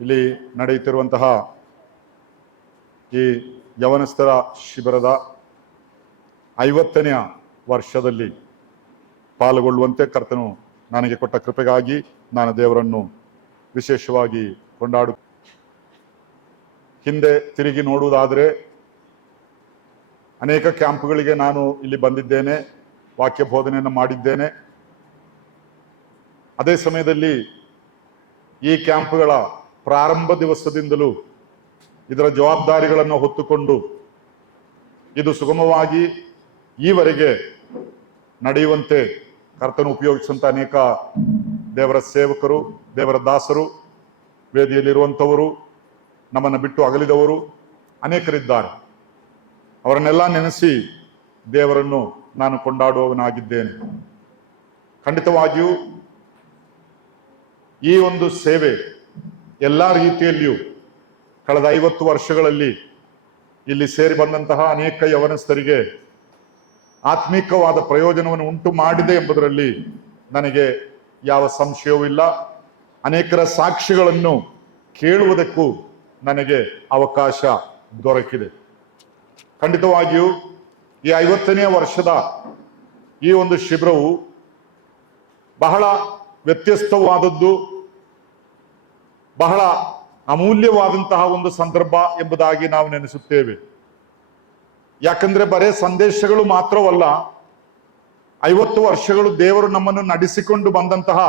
ಇಲ್ಲಿ ನಡೆಯುತ್ತಿರುವಂತಹ ಈ ಯವನಸ್ಥರ ಶಿಬಿರದ 50ನೇ ವರ್ಷದಲ್ಲಿ ಪಾಲ್ಗೊಳ್ಳುವಂತೆ ಕರ್ತನು ನನಗೆ ಕೊಟ್ಟ ಕೃಪೆಗಾಗಿ ನಾನು ದೇವರನ್ನು ವಿಶೇಷವಾಗಿ ಕೊಂಡಾಡು. ಹಿಂದೆ ತಿರುಗಿ ನೋಡುವುದಾದರೆ ಅನೇಕ ಕ್ಯಾಂಪ್ಗಳಿಗೆ ನಾನು ಇಲ್ಲಿ ಬಂದಿದ್ದೇನೆ, ವಾಕ್ಯ ಬೋಧನೆಯನ್ನು ಮಾಡಿದ್ದೇನೆ. ಅದೇ ಸಮಯದಲ್ಲಿ ಈ ಕ್ಯಾಂಪ್ಗಳ ಪ್ರಾರಂಭ ದಿವಸದಿಂದಲೂ ಇದರ ಜವಾಬ್ದಾರಿಗಳನ್ನು ಹೊತ್ತುಕೊಂಡು ಇದು ಸುಗಮವಾಗಿ ಈವರೆಗೆ ನಡೆಯುವಂತೆ ಕರ್ತನು ಉಪಯೋಗಿಸುವಂತ ಅನೇಕ ದೇವರ ಸೇವಕರು, ದೇವರ ದಾಸರು, ವೇದಿಯಲ್ಲಿರುವಂಥವರು, ನಮ್ಮನ್ನು ಬಿಟ್ಟು ಅಗಲಿದವರು ಅನೇಕರಿದ್ದಾರೆ. ಅವರನ್ನೆಲ್ಲ ನೆನೆಸಿ ದೇವರನ್ನು ನಾನು ಕೊಂಡಾಡುವವನಾಗಿದ್ದೇನೆ. ಖಂಡಿತವಾಗಿಯೂ ಈ ಒಂದು ಸೇವೆ ಎಲ್ಲ ರೀತಿಯಲ್ಲಿಯೂ ಕಳೆದ 50 ವರ್ಷಗಳಲ್ಲಿ ಇಲ್ಲಿ ಸೇರಿ ಬಂದಂತಹ ಅನೇಕ ಯವನಸ್ಥರಿಗೆ ಆತ್ಮಿಕವಾದ ಪ್ರಯೋಜನವನ್ನು ಉಂಟು ಮಾಡಿದೆ ಎಂಬುದರಲ್ಲಿ ನನಗೆ ಯಾವ ಸಂಶಯವೂ ಇಲ್ಲ. ಅನೇಕರ ಸಾಕ್ಷಿಗಳನ್ನು ಕೇಳುವುದಕ್ಕೂ ನನಗೆ ಅವಕಾಶ ದೊರಕಿದೆ. ಖಂಡಿತವಾಗಿಯೂ ಈ 50ನೇ ವರ್ಷದ ಈ ಒಂದು ಶಿಬಿರವು ಬಹಳ ವ್ಯತ್ಯಸ್ತವಾದದ್ದು, ಬಹಳ ಅಮೂಲ್ಯವಾದಂತಹ ಒಂದು ಸಂದರ್ಭ ಎಂಬುದಾಗಿ ನಾವು ನೆನೆಸುತ್ತೇವೆ. ಯಾಕಂದ್ರೆ ಬರೇ ಸಂದೇಶಗಳು ಮಾತ್ರವಲ್ಲ, 50 ವರ್ಷಗಳು ದೇವರು ನಮ್ಮನ್ನು ನಡೆಸಿಕೊಂಡು ಬಂದಂತಹ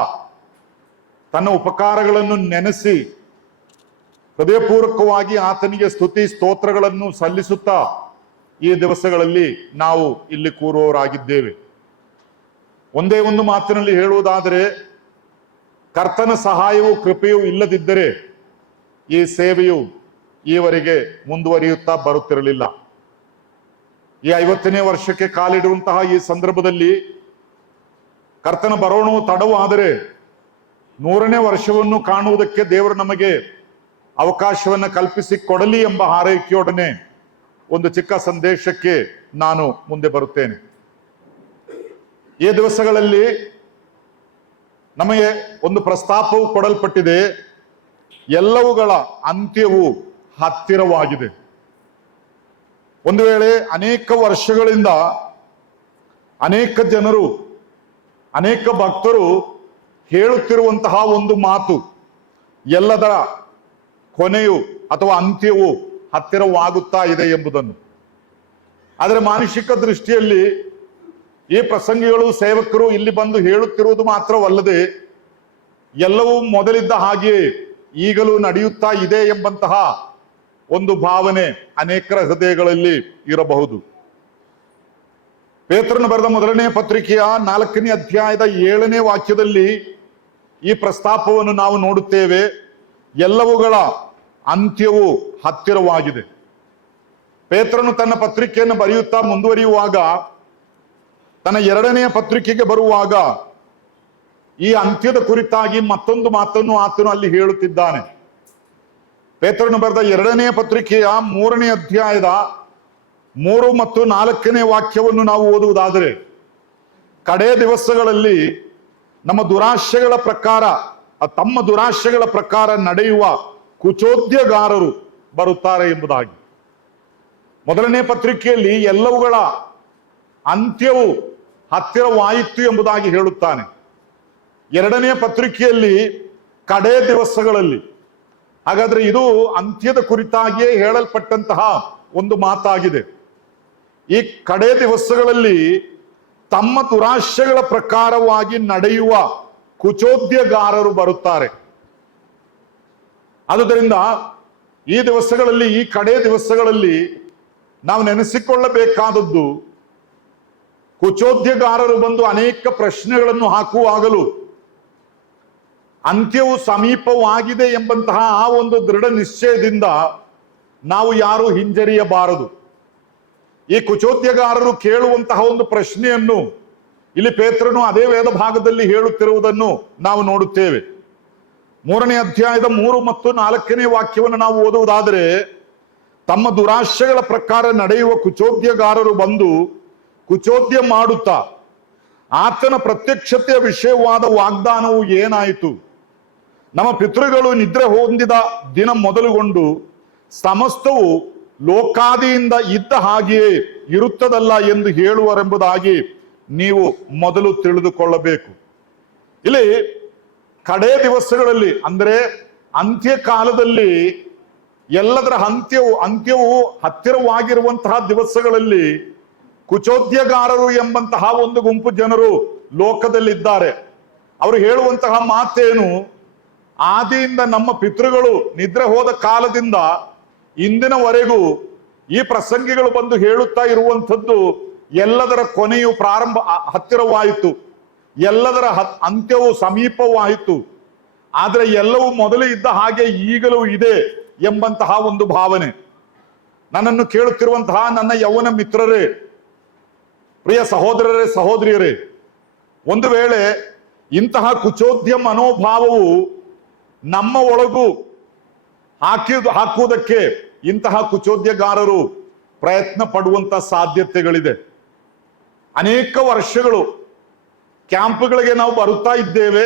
ತನ್ನ ಉಪಕಾರಗಳನ್ನು ನೆನೆಸಿ ಹೃದಯಪೂರ್ವಕವಾಗಿ ಆತನಿಗೆ ಸ್ತುತಿ ಸ್ತೋತ್ರಗಳನ್ನು ಸಲ್ಲಿಸುತ್ತಾ ಈ ದಿವಸಗಳಲ್ಲಿ ನಾವು ಇಲ್ಲಿ ಕೂರುವವರಾಗಿದ್ದೇವೆ. ಒಂದೇ ಒಂದು ಮಾತಿನಲ್ಲಿ ಹೇಳುವುದಾದರೆ, ಕರ್ತನ ಸಹಾಯವೂ ಕೃಪೆಯೂ ಇಲ್ಲದಿದ್ದರೆ ಈ ಸೇವೆಯು ಈವರೆಗೆ ಮುಂದುವರಿಯುತ್ತಾ ಬರುತ್ತಿರಲಿಲ್ಲ. ಈ 50ನೇ ವರ್ಷಕ್ಕೆ ಕಾಲಿಡುವಂತಹ ಈ ಸಂದರ್ಭದಲ್ಲಿ ಕರ್ತನ ಬರೋಣವು ತಡವಾದರೆ 100ನೇ ವರ್ಷವನ್ನು ಕಾಣುವುದಕ್ಕೆ ದೇವರು ನಮಗೆ ಅವಕಾಶವನ್ನು ಕಲ್ಪಿಸಿ ಕೊಡಲಿ ಎಂಬ ಹಾರೈಕೆಯೊಡನೆ ಒಂದು ಚಿಕ್ಕ ಸಂದೇಶಕ್ಕೆ ನಾನು ಮುಂದೆ ಬರುತ್ತೇನೆ. ಈ ದಿವಸಗಳಲ್ಲಿ ನಮಗೆ ಒಂದು ಪ್ರಸ್ತಾಪವು ಕೊಡಲ್ಪಟ್ಟಿದೆ. ಎಲ್ಲವುಗಳ ಅಂತ್ಯವು ಹತ್ತಿರವಾಗಿದೆ. ಒಂದು ವೇಳೆ ಅನೇಕ ವರ್ಷಗಳಿಂದ ಅನೇಕ ಜನರು, ಅನೇಕ ಭಕ್ತರು ಹೇಳುತ್ತಿರುವಂತಹ ಒಂದು ಮಾತು, ಎಲ್ಲದರ ಕೊನೆಯು ಅಥವಾ ಅಂತ್ಯವು ಹತ್ತಿರವಾಗುತ್ತಾ ಇದೆ ಎಂಬುದನ್ನು. ಆದರೆ ಮಾನಸಿಕ ದೃಷ್ಟಿಯಲ್ಲಿ ಈ ಪ್ರಸಂಗಿಗಳು, ಸೇವಕರು ಇಲ್ಲಿ ಬಂದು ಹೇಳುತ್ತಿರುವುದು ಮಾತ್ರವಲ್ಲದೆ ಎಲ್ಲವೂ ಮೊದಲಿದ್ದ ಹಾಗೆಯೇ ಈಗಲೂ ನಡೆಯುತ್ತಾ ಇದೆ ಎಂಬಂತಹ ಒಂದು ಭಾವನೆ ಅನೇಕರ ಹೃದಯಗಳಲ್ಲಿ ಇರಬಹುದು. ಪೇತ್ರನು ಬರೆದ 1ನೇ ಪತ್ರಿಕೆಯ 4ನೇ ಅಧ್ಯಾಯದ 7ನೇ ವಾಕ್ಯದಲ್ಲಿ ಈ ಪ್ರಸ್ತಾಪವನ್ನು ನಾವು ನೋಡುತ್ತೇವೆ. ಎಲ್ಲವುಗಳ ಅಂತ್ಯವು ಹತ್ತಿರವಾಗಿದೆ. ಪೇತ್ರನು ತನ್ನ ಪತ್ರಿಕೆಯನ್ನು ಬರೆಯುತ್ತಾ ಮುಂದುವರಿಯುವಾಗ, ತನ್ನ 2ನೇ ಪತ್ರಿಕೆಗೆ ಬರುವಾಗ ಈ ಅಂತ್ಯದ ಕುರಿತಾಗಿ ಮತ್ತೊಂದು ಮಾತನ್ನು ಆತನು ಅಲ್ಲಿ ಹೇಳುತ್ತಿದ್ದಾನೆ. ಪೇತ್ರನು ಬರೆದ 2ನೇ ಪತ್ರಿಕೆಯ 3ನೇ ಅಧ್ಯಾಯದ 3 ಮತ್ತು 4ನೇ ವಾಕ್ಯವನ್ನು ನಾವು ಓದುವುದಾದರೆ, ಕಡೇ ದಿವಸಗಳಲ್ಲಿ ನಮ್ಮ ದುರಾಶೆಗಳ ಪ್ರಕಾರ, ತಮ್ಮ ದುರಾಶೆಗಳ ಪ್ರಕಾರ ನಡೆಯುವ ಕುಚೋದ್ಯಗಾರರು ಬರುತ್ತಾರೆ ಎಂಬುದಾಗಿ. 1ನೇ ಪತ್ರಿಕೆಯಲ್ಲಿ ಎಲ್ಲವುಗಳ ಅಂತ್ಯವು ಹತ್ತಿರವಾಯಿತು ಎಂಬುದಾಗಿ ಹೇಳುತ್ತಾನೆ. 2ನೇ ಪತ್ರಿಕೆಯಲ್ಲಿ ಕಡೇ ದಿವಸಗಳಲ್ಲಿ. ಹಾಗಾದ್ರೆ ಇದು ಅಂತ್ಯದ ಕುರಿತಾಗಿಯೇ ಹೇಳಲ್ಪಟ್ಟಂತಹ ಒಂದು ಮಾತಾಗಿದೆ. ಈ ಕಡೇ ದಿವಸಗಳಲ್ಲಿ ತಮ್ಮ ದುರಾಶೆಗಳ ಪ್ರಕಾರವಾಗಿ ನಡೆಯುವ ಕುಚೋದ್ಯಗಾರರು ಬರುತ್ತಾರೆ. ಆದುದರಿಂದ ಈ ದಿವಸಗಳಲ್ಲಿ, ಈ ಕಡೇ ದಿವಸಗಳಲ್ಲಿ ನಾವು ನೆನೆಸಿಕೊಳ್ಳಬೇಕಾದದ್ದು, ಕುಚೋದ್ಯಗಾರರು ಬಂದು ಅನೇಕ ಪ್ರಶ್ನೆಗಳನ್ನು ಹಾಕುವಾಗಲೂ ಅಂತ್ಯವು ಸಮೀಪವಾಗಿದೆ ಎಂಬಂತಹ ಆ ಒಂದು ದೃಢ ನಿಶ್ಚಯದಿಂದ ನಾವು ಯಾರು ಹಿಂಜರಿಯಬಾರದು. ಈ ಕುಚೋದ್ಯಗಾರರು ಕೇಳುವಂತಹ ಒಂದು ಪ್ರಶ್ನೆಯನ್ನು ಇಲ್ಲಿ ಪೇತ್ರನು ಅದೇ ವೇದ ಭಾಗದಲ್ಲಿ ಹೇಳುತ್ತಿರುವುದನ್ನು ನಾವು ನೋಡುತ್ತೇವೆ. 3ನೇ ಅಧ್ಯಾಯದ 3 ಮತ್ತು 4ನೇ ವಾಕ್ಯವನ್ನು ನಾವು ಓದುವುದಾದರೆ, ತಮ್ಮ ದುರಾಶೆಗಳ ಪ್ರಕಾರ ನಡೆಯುವ ಕುಚೋದ್ಯಗಾರರು ಬಂದು ಕುಚೋದ್ಯ ಮಾಡುತ್ತಾ ಆತನ ಪ್ರತ್ಯಕ್ಷತೆಯ ವಿಷಯವಾದ ವಾಗ್ದಾನವು ಏನಾಯಿತು, ನಮ್ಮ ಪಿತೃಗಳು ನಿದ್ರೆ ಹೊಂದಿದ ದಿನ ಮೊದಲುಗೊಂಡು ಸಮಸ್ತವು ಲೋಕಾದಿಯಿಂದ ಇದ್ದ ಹಾಗೆಯೇ ಇರುತ್ತದಲ್ಲ ಎಂದು ಹೇಳುವರೆಂಬುದಾಗಿ ನೀವು ಮೊದಲು ತಿಳಿದುಕೊಳ್ಳಬೇಕು. ಇಲ್ಲಿ ಕಡೇ ದಿವಸಗಳಲ್ಲಿ ಅಂದ್ರೆ ಅಂತ್ಯಕಾಲದಲ್ಲಿ ಎಲ್ಲದರ ಅಂತ್ಯವು ಹತ್ತಿರವಾಗಿರುವಂತಹ ದಿವಸಗಳಲ್ಲಿ ಕುಚೋದ್ಯಗಾರರು ಎಂಬಂತಹ ಒಂದು ಗುಂಪು ಜನರು ಲೋಕದಲ್ಲಿದ್ದಾರೆ. ಅವರು ಹೇಳುವಂತಹ ಮಾತೇನು, ಆದಿಯಿಂದ ನಮ್ಮ ಪಿತೃಗಳು ನಿದ್ರೆ ಹೋದ ಕಾಲದಿಂದ ಇಂದಿನವರೆಗೂ ಈ ಪ್ರಸಂಗಿಗಳು ಬಂದು ಹೇಳುತ್ತಾ ಇರುವಂಥದ್ದು ಎಲ್ಲದರ ಕೊನೆಯು ಹತ್ತಿರವಾಯಿತು, ಎಲ್ಲದರ ಅಂತ್ಯವು ಸಮೀಪವಾಯಿತು, ಆದ್ರೆ ಎಲ್ಲವೂ ಮೊದಲು ಇದ್ದ ಹಾಗೆ ಈಗಲೂ ಇದೆ ಎಂಬಂತಹ ಒಂದು ಭಾವನೆ. ನನ್ನನ್ನು ಕೇಳುತ್ತಿರುವಂತಹ ನನ್ನ ಯೌವನ ಮಿತ್ರರೇ, ಪ್ರಿಯ ಸಹೋದರರೇ, ಸಹೋದರಿಯರೇ, ಒಂದು ವೇಳೆ ಇಂತಹ ಕುಚೋದ್ಯ ಮನೋಭಾವವು ನಮ್ಮ ಒಳಗೂ ಹಾಕುವುದಕ್ಕೆ ಇಂತಹ ಕುಚೋದ್ಯಗಾರರು ಪ್ರಯತ್ನ ಪಡುವಂತ ಸಾಧ್ಯತೆಗಳಿದೆ. ಅನೇಕ ವರ್ಷಗಳು ಕ್ಯಾಂಪ್ಗಳಿಗೆ ನಾವು ಬರುತ್ತಾ ಇದ್ದೇವೆ.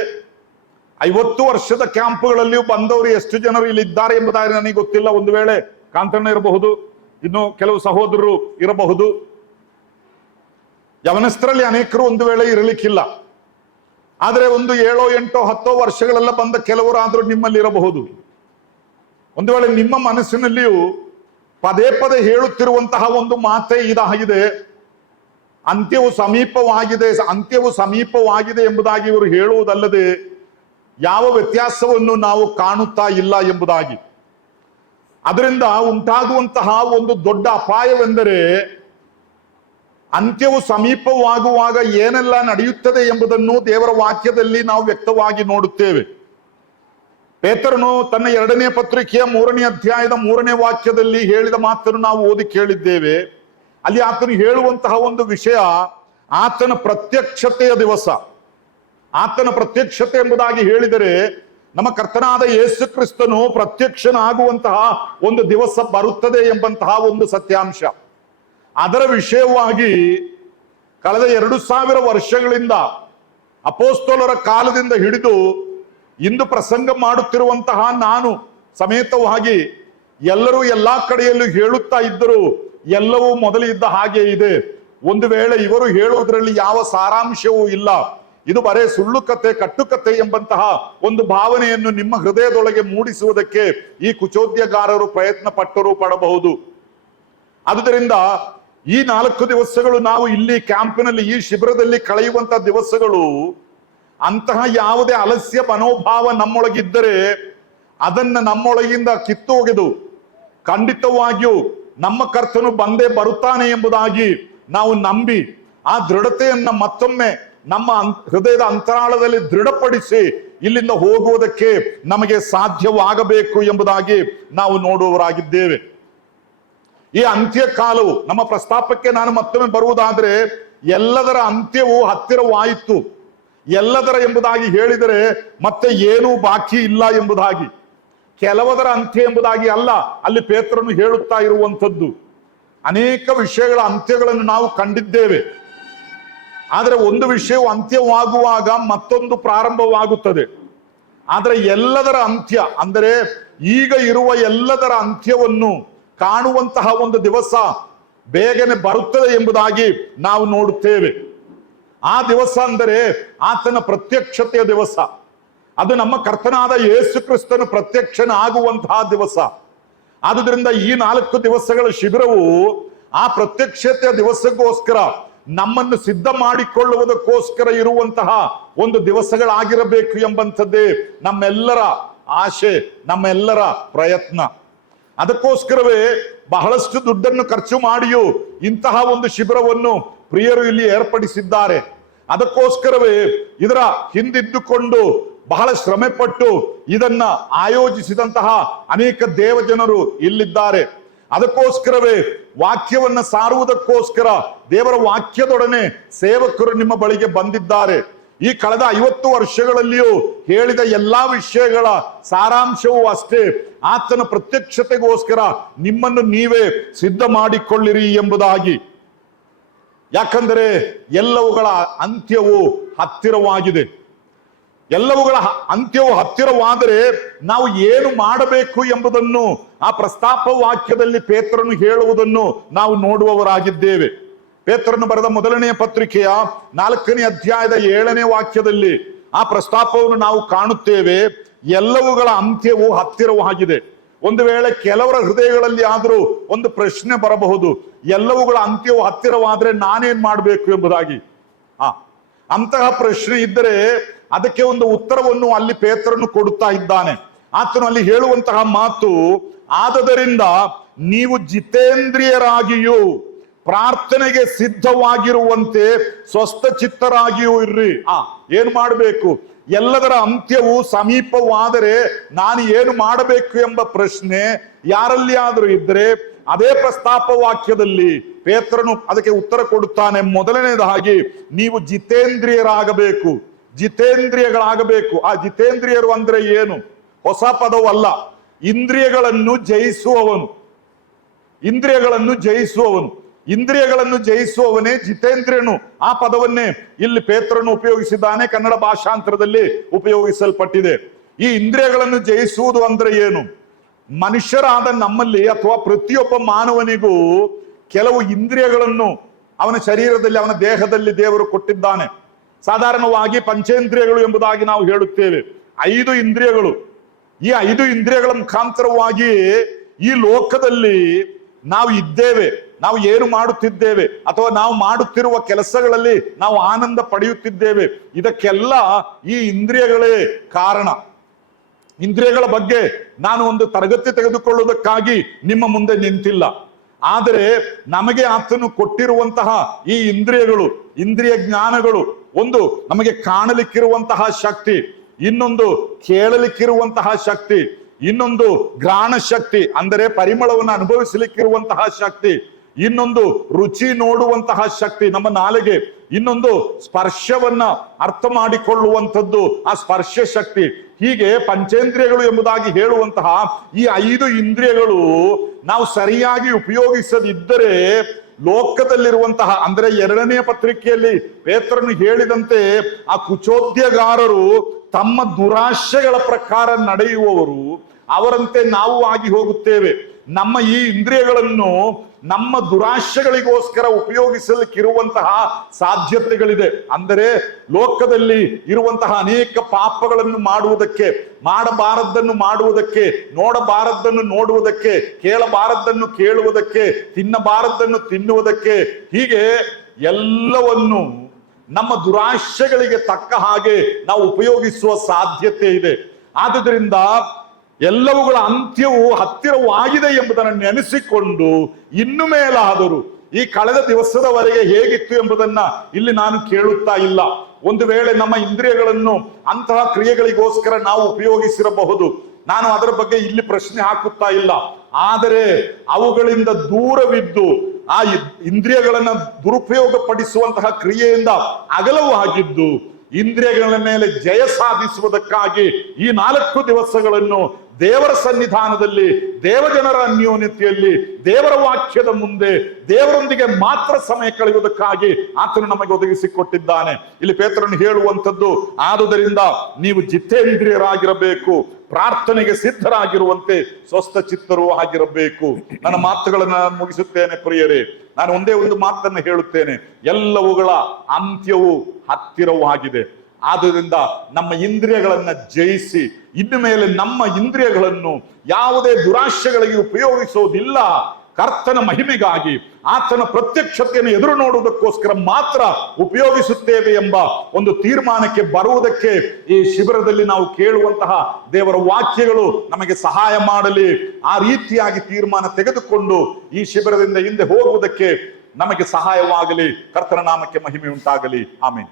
50 ವರ್ಷದ ಕ್ಯಾಂಪ್ಗಳಲ್ಲಿಯೂ ಬಂದವರು ಎಷ್ಟು ಜನರು ಇಲ್ಲಿ ಇದ್ದಾರೆ ಎಂಬುದಾಗಿ ನನಗೆ ಗೊತ್ತಿಲ್ಲ. ಒಂದು ವೇಳೆ ಕಾಂತಣ್ಣ ಇರಬಹುದು, ಇನ್ನು ಕೆಲವು ಸಹೋದರರು ಇರಬಹುದು. ಯವನಸ್ಥರಲ್ಲಿ ಅನೇಕರು ಒಂದು ವೇಳೆ ಇರಲಿಕ್ಕಿಲ್ಲ. ಆದ್ರೆ ಒಂದು 7, 8, 10 ವರ್ಷಗಳೆಲ್ಲ ಬಂದ ಕೆಲವರಾದ್ರೂ ನಿಮ್ಮಲ್ಲಿ ಇರಬಹುದು. ಒಂದು ವೇಳೆ ನಿಮ್ಮ ಮನಸ್ಸಿನಲ್ಲಿಯೂ ಪದೇ ಪದೇ ಹೇಳುತ್ತಿರುವಂತಹ ಒಂದು ಮಾತೇ ಇದಾಗಿದೆ, ಅಂತ್ಯವು ಸಮೀಪವಾಗಿದೆ ಎಂಬುದಾಗಿ ಇವರು ಹೇಳುವುದಲ್ಲದೆ ಯಾವ ವ್ಯತ್ಯಾಸವನ್ನು ನಾವು ಕಾಣುತ್ತಾ ಇಲ್ಲ ಎಂಬುದಾಗಿ. ಅದರಿಂದ ಉಂಟಾಗುವಂತಹ ಒಂದು ದೊಡ್ಡ ಅಪಾಯವೆಂದರೆ ಅಂತ್ಯವು ಸಮೀಪವಾಗುವಾಗ ಏನೆಲ್ಲ ನಡೆಯುತ್ತದೆ ಎಂಬುದನ್ನು ದೇವರ ವಾಕ್ಯದಲ್ಲಿ ನಾವು ವ್ಯಕ್ತವಾಗಿ ನೋಡುತ್ತೇವೆ. ಪೇತ್ರನು ತನ್ನ 2ನೇ ಪತ್ರಿಕೆಯ 3ನೇ ಅಧ್ಯಾಯದ 3ನೇ ವಾಕ್ಯದಲ್ಲಿ ಹೇಳಿದ ಮಾತನ್ನು ನಾವು ಓದಿ ಕೇಳಿದ್ದೇವೆ. ಅಲ್ಲಿ ಆತನು ಹೇಳುವಂತಹ ಒಂದು ವಿಷಯ ಆತನ ಪ್ರತ್ಯಕ್ಷತೆಯ ದಿವಸ. ಆತನ ಪ್ರತ್ಯಕ್ಷತೆ ಎಂಬುದಾಗಿ ಹೇಳಿದರೆ ನಮ್ಮ ಕರ್ತನಾದ ಯೇಸು ಕ್ರಿಸ್ತನು ಪ್ರತ್ಯಕ್ಷನಾಗುವಂತಹ ಒಂದು ದಿವಸ ಬರುತ್ತದೆ ಎಂಬಂತಹ ಒಂದು ಸತ್ಯಾಂಶ. ಅದರ ವಿಷಯವಾಗಿ ಕಳೆದ 2000 ವರ್ಷಗಳಿಂದ ಅಪೋಸ್ತಲರ ಕಾಲದಿಂದ ಹಿಡಿದು ಇಂದು ಪ್ರಸಂಗ ಮಾಡುತ್ತಿರುವಂತಹ ನಾನು ಸಮೇತವಾಗಿ ಎಲ್ಲರೂ ಎಲ್ಲಾ ಕಡೆಯಲ್ಲೂ ಹೇಳುತ್ತಾ ಇದ್ದರು, ಎಲ್ಲವೂ ಮೊದಲು ಇದ್ದ ಹಾಗೆ ಇದೆ. ಒಂದು ವೇಳೆ ಇವರು ಹೇಳುವುದರಲ್ಲಿ ಯಾವ ಸಾರಾಂಶವೂ ಇಲ್ಲ, ಇದು ಬರೇ ಸುಳ್ಳು ಕತೆ, ಕಟ್ಟುಕತೆ ಎಂಬಂತಹ ಒಂದು ಭಾವನೆಯನ್ನು ನಿಮ್ಮ ಹೃದಯದೊಳಗೆ ಮೂಡಿಸುವುದಕ್ಕೆ ಈ ಕುಚೋದ್ಯಗಾರರು ಪ್ರಯತ್ನ ಪಡಬಹುದು. ಆದುದರಿಂದ ಈ 4 ದಿವಸಗಳು ನಾವು ಇಲ್ಲಿ ಕ್ಯಾಂಪಿನಲ್ಲಿ, ಈ ಶಿಬಿರದಲ್ಲಿ ಕಳೆಯುವಂತ ದಿವಸಗಳು ಅಂತಹ ಯಾವುದೇ ಅಲಸ್ಯ ಮನೋಭಾವ ನಮ್ಮೊಳಗಿದ್ದರೆ ಅದನ್ನ ನಮ್ಮೊಳಗಿಂದ ಕಿತ್ತು ಒಗೆದು ಖಂಡಿತವಾಗಿಯೂ ನಮ್ಮ ಕರ್ತನು ಬಂದೇ ಬರುತ್ತಾನೆ ಎಂಬುದಾಗಿ ನಾವು ನಂಬಿ ಆ ದೃಢತೆಯನ್ನ ಮತ್ತೊಮ್ಮೆ ನಮ್ಮ ಹೃದಯದ ಅಂತರಾಳದಲ್ಲಿ ದೃಢಪಡಿಸಿ ಇಲ್ಲಿಂದ ಹೋಗುವುದಕ್ಕೆ ನಮಗೆ ಸಾಧ್ಯವಾಗಬೇಕು ಎಂಬುದಾಗಿ ನಾವು ನೋಡುವವರಾಗಿದ್ದೇವೆ. ಈ ಅಂತ್ಯಕಾಲವು ನಮ್ಮ ಪ್ರಸ್ತಾಪಕ್ಕೆ ನಾನು ಮತ್ತೊಮ್ಮೆ ಬರುವುದಾದ್ರೆ, ಎಲ್ಲದರ ಅಂತ್ಯವು ಹತ್ತಿರವಾಯಿತು. ಎಲ್ಲದರ ಎಂಬುದಾಗಿ ಹೇಳಿದರೆ ಮತ್ತೆ ಏನೂ ಬಾಕಿ ಇಲ್ಲ ಎಂಬುದಾಗಿ, ಕೆಲವದರ ಅಂತ್ಯ ಎಂಬುದಾಗಿ ಅಲ್ಲ. ಅಲ್ಲಿ ಪೇತ್ರನು ಹೇಳುತ್ತಾ ಇರುವಂಥದ್ದು ಅನೇಕ ವಿಷಯಗಳ ಅಂತ್ಯಗಳನ್ನು ನಾವು ಕಂಡಿದ್ದೇವೆ. ಆದರೆ ಒಂದು ವಿಷಯವು ಅಂತ್ಯವಾಗುವಾಗ ಮತ್ತೊಂದು ಪ್ರಾರಂಭವಾಗುತ್ತದೆ. ಆದರೆ ಎಲ್ಲದರ ಅಂತ್ಯ ಅಂದರೆ ಈಗ ಇರುವ ಎಲ್ಲದರ ಅಂತ್ಯವನ್ನು ಕಾಣುವಂತಹ ಒಂದು ದಿವಸ ಬೇಗನೆ ಬರುತ್ತದೆ ಎಂಬುದಾಗಿ ನಾವು ನೋಡುತ್ತೇವೆ. ಆ ದಿವಸ ಅಂದರೆ ಆತನ ಪ್ರತ್ಯಕ್ಷತೆಯ ದಿವಸ. ಅದು ನಮ್ಮ ಕರ್ತನಾದ ಯೇಸು ಕ್ರಿಸ್ತನು ಪ್ರತ್ಯಕ್ಷನಾಗುವಂತಹ ದಿವಸ. ಆದುದರಿಂದ ಈ 4 ದಿವಸಗಳ ಶಿಬಿರವು ಆ ಪ್ರತ್ಯಕ್ಷತೆಯ ದಿವಸಕ್ಕೋಸ್ಕರ, ನಮ್ಮನ್ನು ಸಿದ್ಧ ಮಾಡಿಕೊಳ್ಳುವುದಕ್ಕೋಸ್ಕರ ಇರುವಂತಹ ಒಂದು ದಿವಸಗಳಾಗಿರಬೇಕು ಎಂಬಂಥದ್ದೇ ನಮ್ಮೆಲ್ಲರ ಆಶೆ, ನಮ್ಮೆಲ್ಲರ ಪ್ರಯತ್ನ. ಅದಕ್ಕೋಸ್ಕರವೇ ಬಹಳಷ್ಟು ದುಡ್ಡನ್ನು ಖರ್ಚು ಮಾಡಿಯೂ ಇಂತಹ ಒಂದು ಶಿಬಿರವನ್ನು ಪ್ರಿಯರು ಇಲ್ಲಿ ಏರ್ಪಡಿಸಿದ್ದಾರೆ. ಅದಕ್ಕೋಸ್ಕರವೇ ಇದರ ಹಿಂದಿದ್ದುಕೊಂಡು ಬಹಳ ಶ್ರಮೆ ಪಟ್ಟು ಇದನ್ನ ಆಯೋಜಿಸಿದಂತಹ ಅನೇಕ ದೇವಜನರು ಇಲ್ಲಿದ್ದಾರೆ. ಅದಕ್ಕೋಸ್ಕರವೇ ವಾಕ್ಯವನ್ನ ಸಾರುವುದಕ್ಕೋಸ್ಕರ ದೇವರ ವಾಕ್ಯದೊಡನೆ ಸೇವಕರು ನಿಮ್ಮ ಬಳಿಗೆ ಬಂದಿದ್ದಾರೆ. ಈ ಕಳೆದ 50 ವರ್ಷಗಳಲ್ಲಿಯೂ ಹೇಳಿದ ಎಲ್ಲಾ ವಿಷಯಗಳ ಸಾರಾಂಶವೂ ಅಷ್ಟೇ, ಆತನ ಪ್ರತ್ಯಕ್ಷತೆಗೋಸ್ಕರ ನಿಮ್ಮನ್ನು ನೀವೇ ಸಿದ್ಧ ಮಾಡಿಕೊಳ್ಳಿರಿ ಎಂಬುದಾಗಿ. ಯಾಕಂದರೆ ಎಲ್ಲವುಗಳ ಅಂತ್ಯವು ಹತ್ತಿರವಾಗಿದೆ. ಎಲ್ಲವುಗಳ ಅಂತ್ಯವು ಹತ್ತಿರವಾದರೆ ನಾವು ಏನು ಮಾಡಬೇಕು ಎಂಬುದನ್ನು ಆ ಪ್ರಸ್ತಾಪ ವಾಕ್ಯದಲ್ಲಿ ಪೇತ್ರನು ಹೇಳುವುದನ್ನು ನಾವು ನೋಡುವವರಾಗಿದ್ದೇವೆ. ಪೇತ್ರನು ಬರೆದ ಮೊದಲನೆಯ ಪತ್ರಿಕೆಯ 4ನೇ ಅಧ್ಯಾಯದ 7ನೇ ವಾಕ್ಯದಲ್ಲಿ ಆ ಪ್ರಸ್ತಾಪವನ್ನು ನಾವು ಕಾಣುತ್ತೇವೆ. ಎಲ್ಲವುಗಳ ಅಂತ್ಯವು ಹತ್ತಿರವಾಗಿದೆ. ಒಂದು ವೇಳೆ ಕೆಲವರ ಹೃದಯಗಳಲ್ಲಿ ಆದರೂ ಒಂದು ಪ್ರಶ್ನೆ ಬರಬಹುದು, ಎಲ್ಲವುಗಳ ಅಂತ್ಯವು ಹತ್ತಿರವಾದ್ರೆ ನಾನೇನ್ ಮಾಡಬೇಕು ಎಂಬುದಾಗಿ. ಅಂತಹ ಪ್ರಶ್ನೆ ಇದ್ದರೆ ಅದಕ್ಕೆ ಒಂದು ಉತ್ತರವನ್ನು ಅಲ್ಲಿ ಪೇತ್ರನು ಕೊಡುತ್ತಾ ಇದ್ದಾನೆ. ಆತನು ಅಲ್ಲಿ ಹೇಳುವಂತಹ ಮಾತು, ಆದದರಿಂದ ನೀವು ಜಿತೇಂದ್ರಿಯರಾಗಿಯೂ ಪ್ರಾರ್ಥನೆಗೆ ಸಿದ್ಧವಾಗಿರುವಂತೆ ಸ್ವಸ್ಥ ಚಿತ್ತರಾಗಿಯೂ ಇರ್ರಿ. ಏನು ಮಾಡಬೇಕು? ಎಲ್ಲದರ ಅಂತ್ಯವು ಸಮೀಪವಾದರೆ ನಾನು ಏನು ಮಾಡಬೇಕು ಎಂಬ ಪ್ರಶ್ನೆ ಯಾರಲ್ಲಿ ಆದರೂ ಇದ್ರೆ ಅದೇ ಪ್ರಸ್ತಾಪ ವಾಕ್ಯದಲ್ಲಿ ಪೇತ್ರನು ಅದಕ್ಕೆ ಉತ್ತರ ಕೊಡುತ್ತಾನೆ. ಮೊದಲನೇದಾಗಿ ನೀವು ಜಿತೇಂದ್ರಿಯರಾಗಬೇಕು, ಜಿತೇಂದ್ರಿಯಗಳಾಗಬೇಕು. ಆ ಜಿತೇಂದ್ರಿಯರು ಅಂದ್ರೆ ಏನು? ಹೊಸ ಪದವಲ್ಲ. ಇಂದ್ರಿಯಗಳನ್ನು ಜಯಿಸುವವನು, ಇಂದ್ರಿಯಗಳನ್ನು ಜಯಿಸುವವನು, ಇಂದ್ರಿಯಗಳನ್ನು ಜಯಿಸುವವನೇ ಜಿತೇಂದ್ರಿಯನು. ಆ ಪದವನ್ನೇ ಇಲ್ಲಿ ಪೇತ್ರನು ಉಪಯೋಗಿಸಿದ್ದಾನೆ, ಕನ್ನಡ ಭಾಷಾಂತರದಲ್ಲಿ ಉಪಯೋಗಿಸಲ್ಪಟ್ಟಿದೆ. ಈ ಇಂದ್ರಿಯಗಳನ್ನು ಜಯಿಸುವುದು ಅಂದ್ರೆ ಏನು? ಮನುಷ್ಯರಾದ ನಮ್ಮಲ್ಲಿ ಅಥವಾ ಪ್ರತಿಯೊಬ್ಬ ಮಾನವನಿಗೂ ಕೆಲವು ಇಂದ್ರಿಯಗಳನ್ನು ಅವನ ಶರೀರದಲ್ಲಿ, ಅವನ ದೇಹದಲ್ಲಿ ದೇವರು ಕೊಟ್ಟಿದ್ದಾನೆ. ಸಾಧಾರಣವಾಗಿ ಪಂಚೇಂದ್ರಿಯಗಳು ಎಂಬುದಾಗಿ ನಾವು ಹೇಳುತ್ತೇವೆ. 5 ಇಂದ್ರಿಯಗಳು. ಈ 5 ಇಂದ್ರಿಯಗಳ ಮುಖಾಂತರವಾಗಿ ಈ ಲೋಕದಲ್ಲಿ ನಾವು ಇದ್ದೇವೆ, ನಾವು ಏನು ಮಾಡುತ್ತಿದ್ದೇವೆ ಅಥವಾ ನಾವು ಮಾಡುತ್ತಿರುವ ಕೆಲಸಗಳಲ್ಲಿ ನಾವು ಆನಂದ ಪಡೆಯುತ್ತಿದ್ದೇವೆ. ಇದಕ್ಕೆಲ್ಲ ಈ ಇಂದ್ರಿಯಗಳೇ ಕಾರಣ. ಇಂದ್ರಿಯಗಳ ಬಗ್ಗೆ ನಾನು ಒಂದು ತರಗತಿ ತೆಗೆದುಕೊಳ್ಳುವುದಕ್ಕಾಗಿ ನಿಮ್ಮ ಮುಂದೆ ನಿಂತಿಲ್ಲ. ಆದರೆ ನಮಗೆ ಆತನು ಕೊಟ್ಟಿರುವಂತಹ ಈ ಇಂದ್ರಿಯಗಳು, ಇಂದ್ರಿಯ ಜ್ಞಾನಗಳು, ಒಂದು ನಮಗೆ ಕಾಣಲಿಕ್ಕಿರುವಂತಹ ಶಕ್ತಿ, ಇನ್ನೊಂದು ಕೇಳಲಿಕ್ಕಿರುವಂತಹ ಶಕ್ತಿ, ಇನ್ನೊಂದು ಘ್ರಾಣ ಶಕ್ತಿ ಅಂದರೆ ಪರಿಮಳವನ್ನು ಅನುಭವಿಸಲಿಕ್ಕಿರುವಂತಹ ಶಕ್ತಿ, ಇನ್ನೊಂದು ರುಚಿ ನೋಡುವಂತಹ ಶಕ್ತಿ ನಮ್ಮ ನಾಲಿಗೆ, ಇನ್ನೊಂದು ಸ್ಪರ್ಶವನ್ನ ಅರ್ಥ ಮಾಡಿಕೊಳ್ಳುವಂಥದ್ದು ಆ ಸ್ಪರ್ಶ ಶಕ್ತಿ. ಹೀಗೆ ಪಂಚೇಂದ್ರಿಯಗಳು ಎಂಬುದಾಗಿ ಹೇಳುವಂತಹ ಈ 5 ಇಂದ್ರಿಯಗಳು ನಾವು ಸರಿಯಾಗಿ ಉಪಯೋಗಿಸದಿದ್ದರೆ ಲೋಕದಲ್ಲಿರುವಂತಹ, ಅಂದ್ರೆ 2ನೇ ಪತ್ರಿಕೆಯಲ್ಲಿ ಪೇತ್ರನು ಹೇಳಿದಂತೆ ಆ ಕುಚೋದ್ಯಗಾರರು ತಮ್ಮ ದುರಾಶೆಗಳ ಪ್ರಕಾರ ನಡೆಯುವವರು, ಅವರಂತೆ ನಾವು ಆಗಿ ಹೋಗುತ್ತೇವೆ. ನಮ್ಮ ಈ ಇಂದ್ರಿಯಗಳನ್ನು ನಮ್ಮ ದುರಾಶೆಗಳಿಗೋಸ್ಕರ ಉಪಯೋಗಿಸಲಿಕ್ಕಿರುವಂತಹ ಸಾಧ್ಯತೆಗಳಿದೆ. ಅಂದರೆ ಲೋಕದಲ್ಲಿ ಇರುವಂತಹ ಅನೇಕ ಪಾಪಗಳನ್ನು ಮಾಡುವುದಕ್ಕೆ, ಮಾಡಬಾರದ್ದನ್ನು ಮಾಡುವುದಕ್ಕೆ, ನೋಡಬಾರದ್ದನ್ನು ನೋಡುವುದಕ್ಕೆ, ಕೇಳಬಾರದ್ದನ್ನು ಕೇಳುವುದಕ್ಕೆ, ತಿನ್ನಬಾರದ್ದನ್ನು ತಿನ್ನುವುದಕ್ಕೆ, ಹೀಗೆ ಎಲ್ಲವನ್ನು ನಮ್ಮ ದುರಾಶೆಗಳಿಗೆ ತಕ್ಕ ಹಾಗೆ ನಾವು ಉಪಯೋಗಿಸುವ ಸಾಧ್ಯತೆ ಇದೆ. ಆದುದರಿಂದ ಎಲ್ಲವುಗಳ ಅಂತ್ಯವು ಹತ್ತಿರವಾಗಿದೆ ಎಂಬುದನ್ನು ನೆನೆಸಿಕೊಂಡು ಇನ್ನು ಮೇಲಾದರೂ ಈ ಕಳೆದ ದಿವಸದವರೆಗೆ ಹೇಗಿತ್ತು ಎಂಬುದನ್ನ ಇಲ್ಲಿ ನಾನು ಕೇಳುತ್ತಾ ಇಲ್ಲ. ಒಂದು ವೇಳೆ ನಮ್ಮ ಇಂದ್ರಿಯಗಳನ್ನು ಅಂತಹ ಕ್ರಿಯೆಗಳಿಗೋಸ್ಕರ ನಾವು ಉಪಯೋಗಿಸಿರಬಹುದು, ನಾನು ಅದರ ಬಗ್ಗೆ ಇಲ್ಲಿ ಪ್ರಶ್ನೆ ಹಾಕುತ್ತಾ ಇಲ್ಲ. ಆದರೆ ಅವುಗಳಿಂದ ದೂರವಿದ್ದು ಆ ಇಂದ್ರಿಯಗಳನ್ನ ದುರುಪಯೋಗ ಪಡಿಸುವಂತಹ ಕ್ರಿಯೆಯಿಂದ ಅಗಲವಾಗಿದ್ದು ಇಂದ್ರಿಯಗಳ ಮೇಲೆ ಜಯ ಸಾಧಿಸುವುದಕ್ಕಾಗಿ ಈ 4 ದಿವಸಗಳನ್ನು ದೇವರ ಸನ್ನಿಧಾನದಲ್ಲಿ, ದೇವಜನರ ಅನ್ಯೋನ್ಯತೆಯಲ್ಲಿ, ದೇವರ ವಾಕ್ಯದ ಮುಂದೆ ದೇವರೊಂದಿಗೆ ಮಾತ್ರ ಸಮಯ ಕಳೆಯುವುದಕ್ಕಾಗಿ ಆತನು ನಮಗೆ ಒದಗಿಸಿಕೊಟ್ಟಿದ್ದಾನೆ. ಇಲ್ಲಿ ಪೇತ್ರನು ಹೇಳುವಂಥದ್ದು, ಆದುದರಿಂದ ನೀವು ಜಿತೇಂದ್ರಿಯರಾಗಿರಬೇಕು, ಪ್ರಾರ್ಥನೆಗೆ ಸಿದ್ಧರಾಗಿರುವಂತೆ ಸ್ವಸ್ಥ ಚಿತ್ತರೂ ಆಗಿರಬೇಕು. ನನ್ನ ಮಾತುಗಳನ್ನು ನಾನು ಮುಗಿಸುತ್ತೇನೆ ಪ್ರಿಯರೇ. ನಾನು ಒಂದೇ ಒಂದು ಮಾತನ್ನು ಹೇಳುತ್ತೇನೆ, ಎಲ್ಲವುಗಳ ಅಂತ್ಯವು ಹತ್ತಿರವಾಗಿದೆ. ಆದುದರಿಂದ ನಮ್ಮ ಇಂದ್ರಿಯಗಳನ್ನ ಜಯಿಸಿ ಇನ್ನು ಮೇಲೆ ನಮ್ಮ ಇಂದ್ರಿಯಗಳನ್ನು ಯಾವುದೇ ದುರಾಶೆಗಳಿಗೆ ಉಪಯೋಗಿಸುವುದಿಲ್ಲ. ಕರ್ತನ ಮಹಿಮೆಗಾಗಿ, ಆತನ ಪ್ರತ್ಯಕ್ಷತೆಯನ್ನು ಎದುರು ನೋಡುವುದಕ್ಕೋಸ್ಕರ ಮಾತ್ರ ಉಪಯೋಗಿಸುತ್ತೇವೆ ಎಂಬ ಒಂದು ತೀರ್ಮಾನಕ್ಕೆ ಬರುವುದಕ್ಕೆ ಈ ಶಿಬಿರದಲ್ಲಿ ನಾವು ಕೇಳುವಂತಹ ದೇವರ ವಾಕ್ಯಗಳು ನಮಗೆ ಸಹಾಯ ಮಾಡಲಿ. ಆ ರೀತಿಯಾಗಿ ತೀರ್ಮಾನ ತೆಗೆದುಕೊಂಡು ಈ ಶಿಬಿರದಿಂದ ಹಿಂದೆ ಹೋಗುವುದಕ್ಕೆ ನಮಗೆ ಸಹಾಯವಾಗಲಿ. ಕರ್ತನ ನಾಮಕ್ಕೆ ಮಹಿಮೆ ಉಂಟಾಗಲಿ. ಆಮೆನ್.